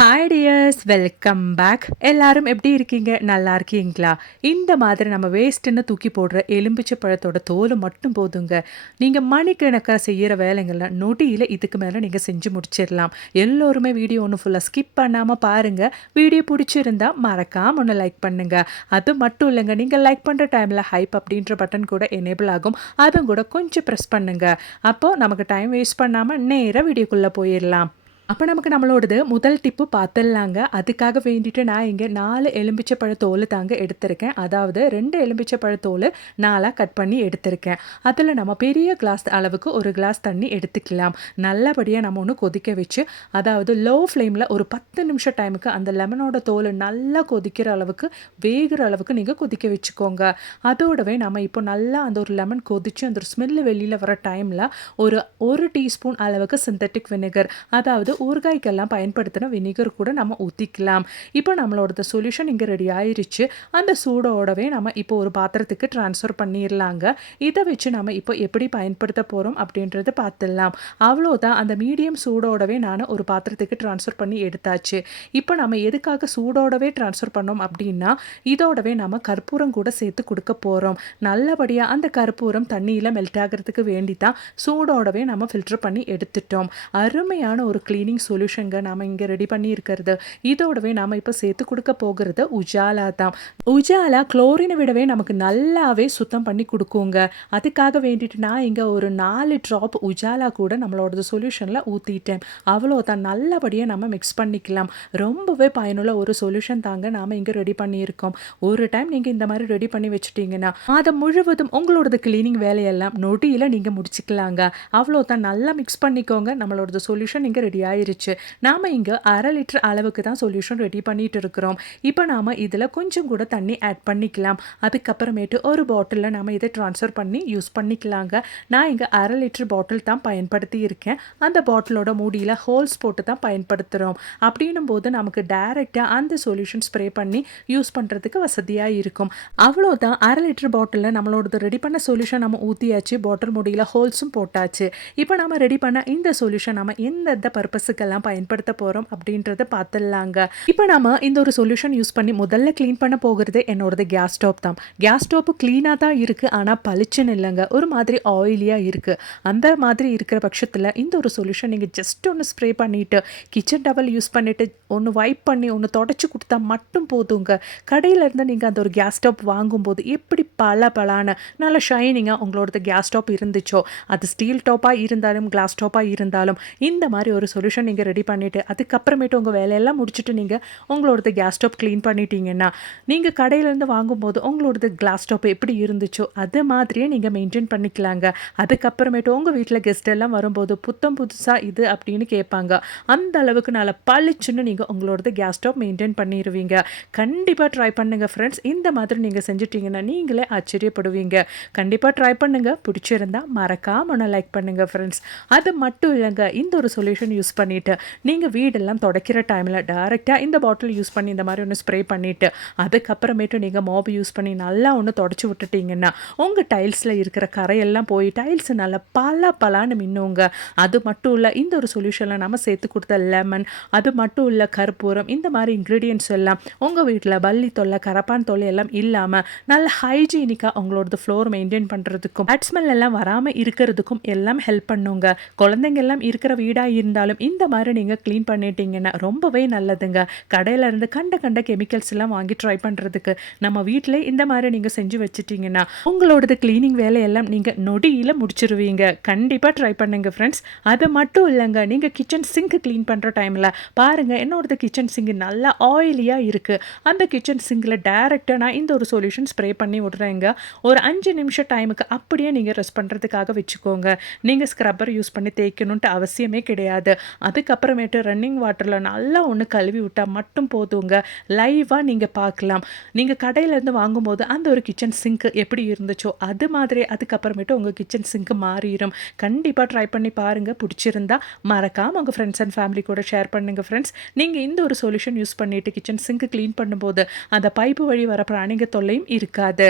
Hi tears welcome back எல்லாரும் எப்படி இருக்கீங்க? நல்லா இருக்கீங்களா? இந்த மாதிரி நம்ம வேஸ்ட்டுன்னு தூக்கி போடுற எலும்பிச்சை பழத்தோட தோல் மட்டும் போதுங்க. நீங்கள் மணிக்கணக்காக செய்கிற வேலைங்கள்லாம் நொடியில் இதுக்கு மேலே நீங்கள் செஞ்சு முடிச்சிடலாம். எல்லோருமே வீடியோ ஒன்று ஃபுல்லாக ஸ்கிப் பண்ணாமல் பாருங்கள் வீடியோ பிடிச்சிருந்தா மறக்காமல் ஒன்று லைக் பண்ணுங்கள் அது மட்டும் இல்லைங்க நீங்கள் லைக் பண்ணுற டைமில் ஹைப் அப்படின்ற பட்டன் கூட எனேபிள் ஆகும். அதுவும் கூட கொஞ்சம் ப்ரெஸ் பண்ணுங்கள் அப்போது நமக்கு டைம் வேஸ்ட் பண்ணாமல் நேராக வீடியோக்குள்ளே போயிடலாம். அப்போ நமக்கு நம்மளோடது முதல் டிப்பு பார்த்துடலாங்க அதுக்காக வேண்டிட்டு நான் இங்கே நாலு எலும்பிச்சை பழத்தோல் தாங்க எடுத்திருக்கேன். அதாவது ரெண்டு எலும்பிச்சை பழத்தோல் நாலாக கட் பண்ணி எடுத்திருக்கேன். அதில் நம்ம பெரிய கிளாஸ் அளவுக்கு ஒரு கிளாஸ் தண்ணி எடுத்துக்கலாம். நல்லபடியாக நம்ம ஒன்று கொதிக்க வச்சு அதாவது லோ ஃப்ளேமில் ஒரு பத்து நிமிஷம் டைமுக்கு அந்த லெமனோட தோல் நல்லா கொதிக்கிற அளவுக்கு வேகிற அளவுக்கு நீங்கள் கொதிக்க வச்சுக்கோங்க. அதோடவே நம்ம இப்போ நல்லா அந்த ஒரு லெமன் கொதிச்சு அந்த ஒரு ஸ்மெல்லு வெளியில் வர டைமில் ஒரு ஒரு டீஸ்பூன் அளவுக்கு சிந்தட்டிக் வினிகர் அதாவது ஊறுகாய்க்கெல்லாம் பயன்படுத்தின வினிகர் கூட நம்ம ஊற்றிக்கலாம் இப்போ நம்மளோட சொல்யூஷன் இங்கே ரெடி ஆயிடுச்சு அந்த சூடோடவே நம்ம இப்போ ஒரு பாத்திரத்துக்கு ட்ரான்ஸ்ஃபர் பண்ணிடலாங்க இதை வச்சு நம்ம இப்போ எப்படி பயன்படுத்த போகிறோம் அப்படின்றத பார்த்துடலாம் அவ்வளோதான். அந்த மீடியம் சூடோடவே நான் ஒரு பாத்திரத்துக்கு ட்ரான்ஸ்ஃபர் பண்ணி எடுத்தாச்சு. இப்போ நம்ம எதுக்காக சூடோடவே ட்ரான்ஸ்ஃபர் பண்ணோம் அப்படின்னா இதோடவே நம்ம கற்பூரம் கூட சேர்த்து கொடுக்க போகிறோம் நல்லபடியாக அந்த கற்பூரம் தண்ணியில் மெல்ட் ஆகிறதுக்கு வேண்டி தான் சூடோடவே நம்ம ஃபில்டர் பண்ணி எடுத்துட்டோம். அருமையான ஒரு கிளீனிங் சொல்யூஷனுங்க நாம் இங்கே ரெடி பண்ணி இருக்கிறது இதோடவே நாம் இப்போ சேர்த்து கொடுக்க போகிறது உஜாலா தான். உஜாலா குளோரினை விடவே நமக்கு நல்லாவே சுத்தம் பண்ணி கொடுக்குங்க. அதுக்காக வேண்டிட்டு நான் இங்கே ஒரு நாலு ட்ராப் உஜாலா கூட நம்மளோட சொல்யூஷனில் ஊற்றிட்டேன் அவ்வளோதான். நல்லபடியாக நம்ம மிக்ஸ் பண்ணிக்கலாம். ரொம்பவே பயனுள்ள ஒரு சொல்யூஷன் தாங்க நாம் இங்கே ரெடி பண்ணியிருக்கோம். ஒரு டைம் நீங்கள் இந்த மாதிரி ரெடி பண்ணி வச்சுட்டீங்கன்னா அதை முழுவதும் உங்களோடது கிளீனிங் வேலையெல்லாம் நொடியில் நீங்கள் முடிச்சுக்கலாங்க. அவ்வளோதான். நல்லா மிக்ஸ் பண்ணிக்கோங்க. நம்மளோட சொல்யூஷன் இங்கே ரெடி ஆயிருச்சு. நாம் இங்கே அரை லிட்டர் அளவுக்கு தான் சொல்யூஷன் ரெடி பண்ணிட்டு இருக்கிறோம். இப்போ நாம் இதில் கொஞ்சம் கூட தண்ணி ஆட் பண்ணிக்கலாம். அதுக்கப்புறமேட்டு ஒரு பாட்டிலில் நாம் இதை ட்ரான்ஸ்ஃபர் பண்ணி யூஸ் பண்ணிக்கலாங்க. நான் இங்கே அரை லிட்டர் பாட்டில் தான் பயன்படுத்தி இருக்கேன். அந்த பாட்டிலோட மூடியில் ஹோல்ஸ் போட்டு தான் பயன்படுத்துகிறோம் அப்படின்னும் போது நமக்கு டைரெக்டாக அந்த சொல்யூஷன் ஸ்ப்ரே பண்ணி யூஸ் பண்ணுறதுக்கு வசதியாக இருக்கும். அவ்வளோதான் அரை லிட்டர் பாட்டிலில் நம்மளோடது ரெடி பண்ண சொல்யூஷன் நம்ம ஊற்றியாச்சு பாட்டில் மூடியில் ஹோல்ஸும் போட்டாச்சு. இப்போ நம்ம ரெடி பண்ண இந்த சொல்யூஷன் நம்ம எந்தெந்த பர்பஸுக்கெல்லாம் பயன்படுத்த போகிறோம் அப்படின்றத பார்த்துடலாங்க இப்போ நம்ம இந்த ஒரு சொல்யூஷன் யூஸ் பண்ணி முதல்ல க்ளீன் பண்ண போகிறது என்னோடது கேஸ் ஸ்டோப் தான். கேஸ் ஸ்டோப்பு க்ளீனாக தான் இருக்குது ஆனால் பளிச்சுன்னு இல்லைங்க. ஒரு மாதிரி ஆயிலியாக இருக்குது அந்த மாதிரி இருக்கிற பட்சத்தில் இந்த ஒரு சொல்யூஷன் நீங்கள் ஜஸ்ட் ஒன்று ஸ்ப்ரே பண்ணிவிட்டு கிச்சன் டவல் யூஸ் பண்ணிவிட்டு ஒன்று வைப் பண்ணி ஒன்று தொடச்சி கொடுத்தா மட்டும் போதுங்க. கடையிலேருந்து நீங்கள் அந்த ஒரு கேஸ் ஸ்டவ் வாங்கும்போது எப்படி பல பலான நல்ல ஷைனிங்காக உங்களோடது கேஸ் ஸ்டவ் இருந்துச்சோ அது ஸ்டீல் டாப்பாக இருந்தாலும் கிளாஸ் டாப்பாக இருந்தாலும் இந்த மாதிரி ஒரு சொல்யூஷன் நீங்கள் ரெடி பண்ணிவிட்டு அதுக்கப்புறமேட்டு உங்கள் வேலையெல்லாம் முடிச்சுட்டு நீங்கள் உங்களோடது கேஸ் ஸ்டவ் க்ளீன் பண்ணிட்டீங்கன்னா நீங்கள் கடையிலேருந்து வாங்கும்போது உங்களோடது கிளாஸ் ஸ்டவ் எப்படி இருந்துச்சோ அது மாதிரியே நீங்கள் மெயின்டைன் பண்ணிக்கலாங்க. அதுக்கப்புறமேட்டு உங்கள் வீட்டில் கெஸ்ட் எல்லாம் வரும்போது புத்தம் புதுசாக இது? அப்படின்னு கேட்பாங்க. அந்த அளவுக்கு நல்லா பளிச்சுன்னு நீங்கள் உங்களோடது கேஸ் ஸ்டவ் மெயின்டைன் பண்ணிடுவீங்க கண்டிப்பாக ட்ரை பண்ணுங்கள் ஃப்ரெண்ட்ஸ் இந்த மாதிரி நீங்கள் செஞ்சுட்டீங்கன்னா நீங்களே ஆச்சரியப்படுவீங்க. கண்டிப்பாக ட்ரை பண்ணுங்கள் பிடிச்சிருந்தா மறக்காம லைக் பண்ணுங்கள் ஃப்ரெண்ட்ஸ் அது மட்டும் இல்லைங்க இந்த ஒரு சொல்யூஷன் யூஸ் பண்ணிவிட்டு நீங்கள் வீடெல்லாம் துடைக்கிற டைமில் டேரெக்டாக இந்த பாட்டில் யூஸ் பண்ணி இந்த மாதிரி ஒன்று ஸ்ப்ரே பண்ணிவிட்டு அதுக்கப்புறமேட்டு நீங்கள் மோப் யூஸ் பண்ணி நல்லா ஒன்று தொடச்சி விட்டுட்டீங்கன்னா உங்கள் டைல்ஸில் இருக்கிற கரையெல்லாம் போய் டைல்ஸ் நல்லா பல பலான்னு மின்னுங்க. அது மட்டும் இல்லை இந்த ஒரு சொல்யூஷனில் நம்ம சேர்த்து கொடுத்த லெமன் அது மட்டும் இல்லை கற்பூரம் இந்த மாதிரி இன்க்ரீடியன்ட்ஸ் எல்லாம் உங்கள் வீட்டில் பள்ளி தொல்லை கரப்பான் தொல்லை எல்லாம் இல்லாமல் நல்ல ஹைஜீனிக்காக உங்களோட ஃப்ளோர் மெயின்டைன் பண்ணுறதுக்கும் பேட்ஸ்மெல் எல்லாம் வராமல் இருக்கிறதுக்கும் எல்லாம் ஹெல்ப் பண்ணுங்க. குழந்தைங்க எல்லாம் இருக்கிற வீடாக இருந்தாலும் இந்த மாதிரி நீங்கள் க்ளீன் பண்ணிட்டீங்கன்னா ரொம்பவே நல்லதுங்க. கடையில் இருந்து கண்ட கண்ட கெமிக்கல்ஸ் எல்லாம் வாங்கி ட்ரை பண்ணுறதுக்கு நம்ம வீட்டில் இந்த மாதிரி நீங்கள் செஞ்சு வச்சுட்டிங்கன்னா உங்களோடது க்ளீனிங் வேலையெல்லாம் நீங்கள் நொடியில் முடிச்சிருவீங்க. கண்டிப்பாக ட்ரை பண்ணுங்க ஃப்ரெண்ட்ஸ் அது மட்டும் இல்லைங்க நீங்கள் கிச்சன் சிங்க் க்ளீன் பண்ணுற டைமில் பாருங்கள் என்னோடது கிச்சன் சிங்க் நல்லா ஆயிலியாக இருக்குது அந்த கிச்சன் சிங்கில் டேரெக்டாக நான் இந்த ஒரு சொல்யூஷன் ஸ்ப்ரே பண்ணி விட்றேங்க. ஒரு அஞ்சு நிமிஷம் டைமுக்கு அப்படியே நீங்கள் ரெஸ்ட் பண்ணுறதுக்காக வச்சுக்கோங்க. நீங்கள் ஸ்க்ரப்பர் யூஸ் பண்ணி தேய்க்கணுன்ட்டு அவசியமே கிடையாது. அதுக்கப்புறமேட்டு ரன்னிங் வாட்டரில் நல்லா ஒன்று கழுவி விட்டால் மட்டும் போதுங்க. லைவாக நீங்கள் பார்க்கலாம். நீங்கள் கடையிலேருந்து வாங்கும்போது அந்த ஒரு கிச்சன் சிங்க் எப்படி இருந்துச்சோ அது மாதிரி அதுக்கப்புறமேட்டு உங்கள் கிச்சன் சிங்க் மாறிடும் கண்டிப்பாக ட்ரை பண்ணி பாருங்கள் பிடிச்சிருந்தா மறக்காமல் உங்கள் ஃப்ரெண்ட்ஸ் அண்ட் ஃபேமிலி கூட ஷேர் பண்ணுங்கள் ஃப்ரெண்ட்ஸ் நீங்கள் இந்த ஒரு சொல்யூஷன் யூஸ் பண்ணிவிட்டு கிச்சன் சிங்க் க்ளீன் பண்ணும்போது அந்த பைப்பு வழி வர பிராணிங்க தொல்லையும் இருக்காது.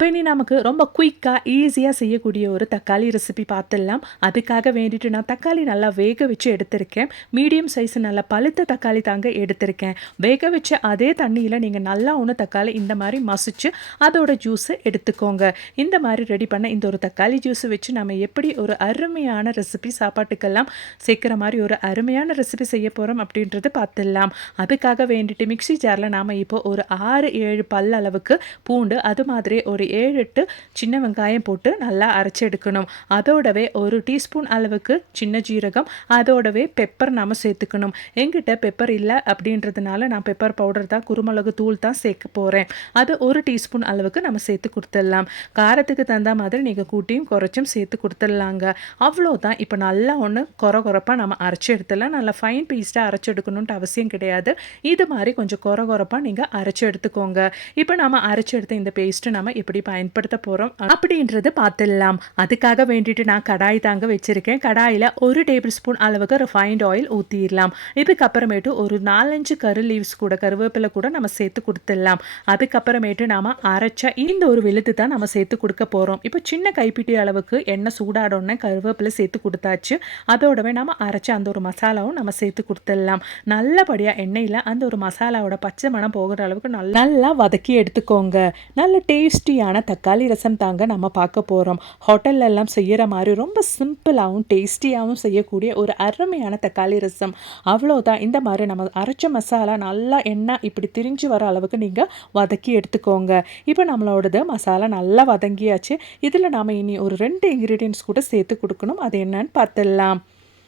இப்போ இனி நமக்கு ரொம்ப குயிக்காக ஈஸியாக செய்யக்கூடிய ஒரு தக்காளி ரெசிபி பார்த்துடலாம். அதுக்காக வேண்டிட்டு நான் தக்காளி நல்லா வேக வச்சு எடுத்திருக்கேன். மீடியம் சைஸ் நல்லா பழுத்த தக்காளி தாங்க எடுத்திருக்கேன். வேக வச்ச அதே தண்ணியில் நீங்கள் நல்லா ஒன்று தக்காளி இந்த மாதிரி மசிச்சு அதோட ஜூஸை எடுத்துக்கோங்க. இந்த மாதிரி ரெடி பண்ண இந்த ஒரு தக்காளி ஜூஸ் வச்சு நம்ம எப்படி ஒரு அருமையான ரெசிபி சாப்பாட்டுக்கெல்லாம் சேர்க்குற மாதிரி ஒரு அருமையான ரெசிபி செய்ய போகிறோம் அப்படின்றது பார்த்துடலாம். அதுக்காக வேண்டிட்டு மிக்சி ஜாரில் நாம் இப்போ ஒரு ஆறு ஏழு பல் அளவுக்கு பூண்டு அது மாதிரி ஒரு ஏழு எட்டு சின்ன வெங்காயம் போட்டு நல்லா அரைச்சி எடுக்கணும் அதோடவே ஒரு டீஸ்பூன் அளவுக்கு சின்ன ஜீரகம் அதோடவே பெப்பர் நாம் சேர்த்துக்கணும். எங்கிட்ட பெப்பர் இல்லை அப்படின்றதுனால நான் பெப்பர் பவுடர் தான் குருமிளகு தூள் தான் சேர்க்க போகிறேன் அது ஒரு டீஸ்பூன் அளவுக்கு நம்ம சேர்த்து கொடுத்துடலாம். காரத்துக்கு தகுந்த மாதிரி நீங்கள் கூட்டியும் குறைச்சும் சேர்த்து கொடுத்துடலாங்க. அவ்வளோதான் இப்போ நல்லா ஒன்று குறை குறைப்பாக நம்ம அரைச்சி எடுத்துடலாம். நல்லா ஃபைன் பீஸ்ட்டாக அரைச்சி எடுக்கணுன்ட்டு அவசியம் கிடையாது. இது மாதிரி கொஞ்சம் குறை குறைப்பாக நீங்கள் அரைச்சி எடுத்துக்கோங்க. இப்போ நம்ம அரைச்சி எடுத்த இந்த பேஸ்ட்டு நம்ம எப்படி பயன்படுத்த போகிறோம் அப்படின்றது பார்த்துடலாம். அதுக்காக வேண்டிட்டு நான் கடாய் தாங்க வச்சுருக்கேன். கடாயில் ஒரு டேபிள் ஸ்பூன் அளவுக்கு ரிஃபைண்ட் ஆயில் ஊற்றிடலாம் இதுக்கப்புறமேட்டு ஒரு நாலஞ்சு கரு லீவ்ஸ் கூட கருவேப்பிலை கூட நம்ம சேர்த்து கொடுத்துடலாம். அதுக்கப்புறமேட்டு நாம் அரைச்ச இந்த ஒரு விழுத்து தான் நம்ம சேர்த்து கொடுக்க போகிறோம் இப்போ சின்ன கைப்பிட்டி அளவுக்கு எண்ணெய் சூடாடோன்னே கருவேப்பிலை சேர்த்து கொடுத்தாச்சு. அதோடவே நம்ம அரைச்ச அந்த ஒரு மசாலாவும் நம்ம சேர்த்து கொடுத்துடலாம். நல்லபடியாக எண்ணெயில் அந்த ஒரு மசாலாவோட பச்சை மணம் போகிற அளவுக்கு நல்லா நல்லா வதக்கி எடுத்துக்கோங்க. நல்ல டேஸ்டியான தக்காளி ரசம் தாங்க நம்ம பார்க்க போகிறோம் ஹோட்டல்லெல்லாம் செய்கிற மாதிரி ரொம்ப சிம்பிளாகவும் டேஸ்டியாகவும் செய்யக்கூடிய ஒரு அருமையான தக்காளி ரசம். அவ்வளோதான் இந்த மாதிரி நம்ம அரைச்ச மசாலா நல்லா எண்ணெய் இப்படி திரிஞ்சு வர அளவுக்கு நீங்கள் வதக்கி எடுத்துக்கோங்க. இப்போ நம்மளோடது மசாலா நல்லா வதங்கியாச்சு. இதில் நாம் இனி ஒரு ரெண்டு இன்க்ரீடியன்ஸ் கூட சேர்த்து கொடுக்கணும். அது என்னன்னு பார்த்துடலாம்.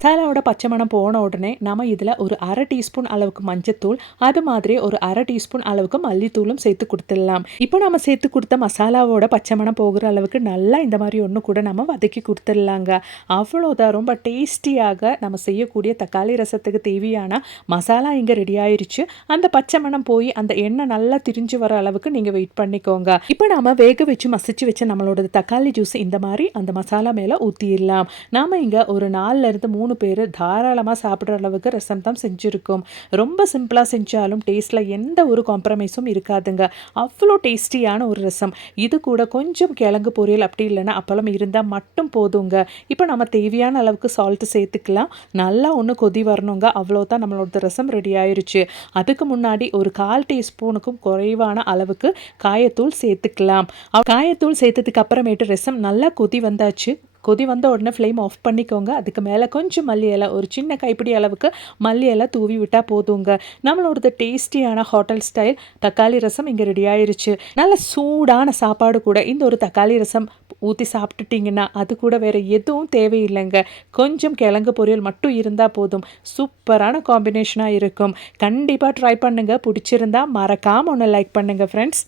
மசாலாவோட பச்சை மணம் போன உடனே நம்ம இதில் ஒரு அரை டீஸ்பூன் அளவுக்கு மஞ்சத்தூள் அது மாதிரி ஒரு அரை டீஸ்பூன் அளவுக்கு மல்லித்தூளும் சேர்த்து கொடுத்துடலாம். இப்போ நம்ம சேர்த்து கொடுத்த மசாலாவோட பச்சை மணம் போகிற அளவுக்கு நல்லா இந்த மாதிரி ஒன்று கூட நம்ம வதக்கி கொடுத்துடலாங்க. அவ்வளோதான் ரொம்ப டேஸ்டியாக நம்ம செய்யக்கூடிய தக்காளி ரசத்துக்கு தேவையான மசாலா இங்கே ரெடி ஆயிடுச்சு அந்த பச்சை மணம் போய் அந்த எண்ணெய் நல்லா திரிஞ்சு வர அளவுக்கு நீங்கள் வெயிட் பண்ணிக்கோங்க. இப்போ நம்ம வேக வச்சு மசிச்சு வச்ச நம்மளோட தக்காளி ஜூஸ் இந்த மாதிரி அந்த மசாலா மேலே ஊற்றிடலாம் நாம் இங்கே ஒரு நாலுலேருந்து மூணு மூணு பேர் தாராளமாக சாப்பிட்ற அளவுக்கு ரசம் தான் செஞ்சுருக்கோம். ரொம்ப சிம்பிளாக செஞ்சாலும் டேஸ்ட்டில் எந்த ஒரு காம்ப்ரமைஸும் இருக்காதுங்க. அவ்வளோ டேஸ்டியான ஒரு ரசம். இது கூட கொஞ்சம் கிழங்கு பொரியல் அப்படி இல்லைன்னா அப்பளம் இருந்தால் மட்டும் போதுங்க. இப்போ நம்ம தேவையான அளவுக்கு சால்ட்டு சேர்த்துக்கலாம். நல்லா ஒன்று கொதி வரணுங்க. அவ்வளோதான் நம்மளோட ரசம் ரெடி ஆயிடுச்சு அதுக்கு முன்னாடி ஒரு கால் டீஸ்பூனுக்கும் குறைவான அளவுக்கு காயத்தூள் சேர்த்துக்கலாம். காயத்தூள் சேர்த்ததுக்கு அப்புறமேட்டு ரசம் நல்லா கொதி வந்தாச்சு. கொதி வந்த உடனே ஃப்ளேம் ஆஃப் பண்ணிக்கோங்க. அதுக்கு மேலே கொஞ்சம் மல்லி இலை ஒரு சின்ன கைப்பிடி அளவுக்கு மல்லி இலை தூவி விட்டால் போதுங்க. நம்மளோடது டேஸ்டியான ஹோட்டல் ஸ்டைல் தக்காளி ரசம் இங்கே ரெடி ஆயிருச்சு. நல்ல சூடான சாப்பாடு கூட இந்த ஒரு தக்காளி ரசம் ஊற்றி சாப்பிட்டுட்டிங்கன்னா அது கூட வேறு எதுவும் தேவையில்லைங்க. கொஞ்சம் கிழங்கு பொரியல் மட்டும் இருந்தால் போதும். சூப்பரான காம்பினேஷனாக இருக்கும். கண்டிப்பாக ட்ரை பண்ணுங்கள் பிடிச்சிருந்தா மறக்காமல் ஒன்று லைக் பண்ணுங்கள் ஃப்ரெண்ட்ஸ்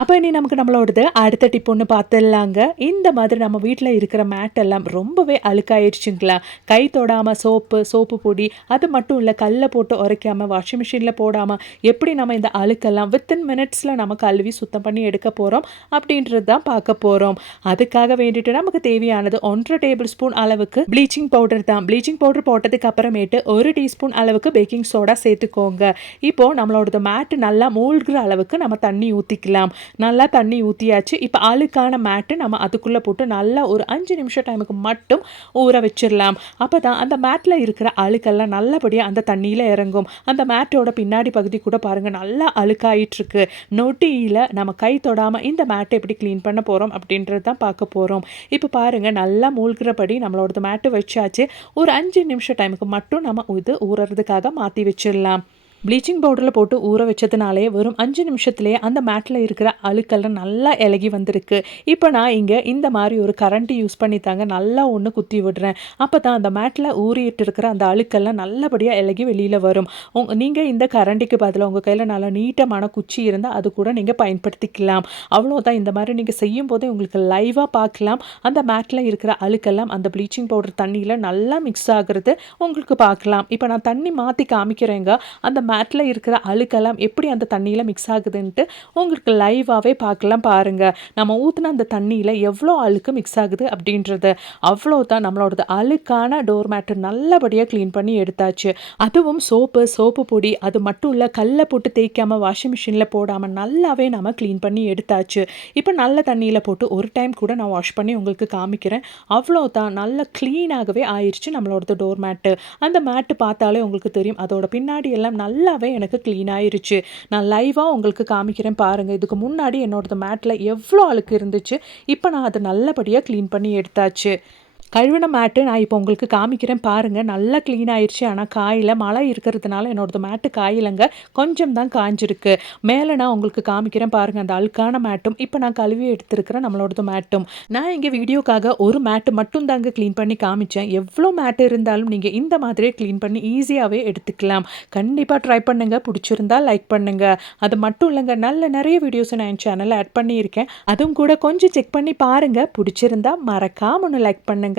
அப்போ இனி நமக்கு நம்மளோடது அடுத்த டிப் ஒன்று பார்த்துடலாங்க இந்த மாதிரி நம்ம வீட்டில் இருக்கிற மேட் எல்லாம் ரொம்பவே அழுக்காயிடுச்சுங்களா கை தொடாமல் சோப்பு சோப்பு பொடி அது மட்டும் இல்லை கல்லை போட்டு உரைக்காமல் வாஷிங் மிஷினில் போடாமல் எப்படி நம்ம இந்த அழுக்கெல்லாம் வித்தின் மினிட்ஸில் நம்ம கழுவி சுத்தம் பண்ணி எடுக்க போகிறோம் அப்படின்றது தான் பார்க்க போகிறோம் அதுக்காக வேண்டிட்டு நமக்கு தேவையானது ஒன்றரை டேபிள் ஸ்பூன் அளவுக்கு ப்ளீச்சிங் பவுடர் தான். ப்ளீச்சிங் பவுடர் போட்டதுக்கு அப்புறமேட்டு ஒரு டீஸ்பூன் அளவுக்கு பேக்கிங் சோடா சேர்த்துக்கோங்க. இப்போது நம்மளோடது மேட்டு நல்லா மூழ்கிற அளவுக்கு நம்ம தண்ணி ஊற்றிக்கலாம் நல்லா தண்ணி ஊற்றியாச்சு இப்போ அழுக்கான மேட்டு நம்ம அதுக்குள்ளே போட்டு நல்லா ஒரு அஞ்சு நிமிஷம் டைமுக்கு மட்டும் ஊற வச்சிடலாம் அப்போ தான் அந்த மேட்டில் இருக்கிற அழுக்கெல்லாம் நல்லபடியாக அந்த தண்ணியில் இறங்கும். அந்த மேட்டோட பின்னாடி பகுதி கூட பாருங்கள் நல்லா அழுக்காயிட்டுருக்கு. நொட்டியில் நம்ம கை தொடாமல் இந்த மேட்டை எப்படி க்ளீன் பண்ண போகிறோம் அப்படின்றது தான் பார்க்க போகிறோம் இப்போ பாருங்கள் நல்லா மூழ்கிறபடி நம்மளோடது மேட்டு வச்சாச்சு. ஒரு அஞ்சு நிமிஷம் டைமுக்கு மட்டும் நம்ம இது ஊறுறதுக்காக மாற்றி வச்சிடலாம் ப்ளீச்சிங் பவுடரில் போட்டு ஊற வச்சதுனாலே வெறும் அஞ்சு நிமிஷத்துலேயே அந்த மேட்டில் இருக்கிற அழுக்கெல்லாம் நல்லா இலகி வந்திருக்கு. இப்போ நான் இங்கே இந்த மாதிரி ஒரு கரண்ட்டு யூஸ் பண்ணி தாங்க நல்லா ஒன்று குத்தி விடுறேன். அப்போ தான் அந்த மேட்டில் ஊறிட்டு இருக்கிற அந்த அழுக்கெல்லாம் நல்லபடியாக இலகி வெளியில் வரும். உங் நீங்கள் இந்த கரண்டிக்கு பதிலாக உங்கள் கையில் நல்லா நீட்டமான குச்சி இருந்தால் அது கூட நீங்கள் பயன்படுத்திக்கலாம். அவ்வளோதான் இந்த மாதிரி நீங்கள் செய்யும் போதே உங்களுக்கு லைவாக பார்க்கலாம். அந்த மேட்டில் இருக்கிற அழுக்கெல்லாம் அந்த ப்ளீச்சிங் பவுடர் தண்ணியில் நல்லா மிக்ஸ் ஆகுறது உங்களுக்கு பார்க்கலாம். இப்போ நான் தண்ணி மாற்றி காமிக்கிறேங்க. அந்த மேட்டில் இருக்கிற அழுக்கெல்லாம் எப்படி அந்த தண்ணியில் மிக்ஸ் ஆகுதுன்ட்டு உங்களுக்கு லைவாகவே பார்க்கலாம் பாருங்கள் நம்ம ஊற்றின அந்த தண்ணியில் எவ்வளோ அழுக்கு மிக்ஸ் ஆகுது அப்படின்றது. அவ்வளோ தான் நம்மளோடது அழுக்கான டோர் மேட்டு நல்லபடியாக க்ளீன் பண்ணி எடுத்தாச்சு. அதுவும் சோப்பு சோப்பு பொடி அது மட்டும் இல்லை கல்லை போட்டு தேய்க்காமல் வாஷிங் மிஷினில் போடாமல் நல்லாவே நம்ம க்ளீன் பண்ணி எடுத்தாச்சு. இப்போ நல்ல தண்ணியில் போட்டு ஒரு டைம் கூட நான் வாஷ் பண்ணி உங்களுக்கு காமிக்கிறேன். அவ்வளோ தான் நல்ல க்ளீனாகவே ஆயிடுச்சு நம்மளோடது டோர் மேட்டு அந்த மேட்டு பார்த்தாலே உங்களுக்கு தெரியும். அதோட பின்னாடி எல்லாம் நல்லாவே எனக்கு க்ளீன் ஆயிருச்சு. நான் லைவாக உங்களுக்கு காமிக்கிறேன் பாருங்கள் இதுக்கு முன்னாடி என்னோடது மேட்டில் எவ்வளோ அழுக்கு இருந்துச்சு. இப்போ நான் அதை நல்லபடியாக க்ளீன் பண்ணி எடுத்தாச்சு. கழுவின மேட்டு நான் இப்போ உங்களுக்கு காமிக்கிறேன் பாருங்கள் நல்லா க்ளீன் ஆயிடுச்சு ஆனால் காயில் மழை இருக்கிறதுனால என்னோடது மேட்டு காயிலங்க. கொஞ்சம் தான் காஞ்சிருக்கு. மேலே நான் உங்களுக்கு காமிக்கிறேன் பாருங்கள் அந்த அழுக்கான மேட்டும். இப்போ நான் கழுவி எடுத்துருக்கிறேன் நம்மளோடது மேட்டும். நான் இங்கே வீடியோக்காக ஒரு மேட்டு மட்டும் தாங்க க்ளீன் பண்ணி காமிச்சேன். எவ்வளோ மேட்டு இருந்தாலும் நீங்கள் இந்த மாதிரியே க்ளீன் பண்ணி ஈஸியாகவே எடுத்துக்கலாம். கண்டிப்பாக ட்ரை பண்ணுங்கள் பிடிச்சிருந்தா லைக் பண்ணுங்கள் அது மட்டும் இல்லைங்க. நல்ல நிறைய வீடியோஸை நான் என் சேனலில் ஆட் பண்ணியிருக்கேன். அதுவும் கூட கொஞ்சம் செக் பண்ணி பாருங்கள் பிடிச்சிருந்தா மறக்காம ஒன்று லைக் பண்ணுங்கள்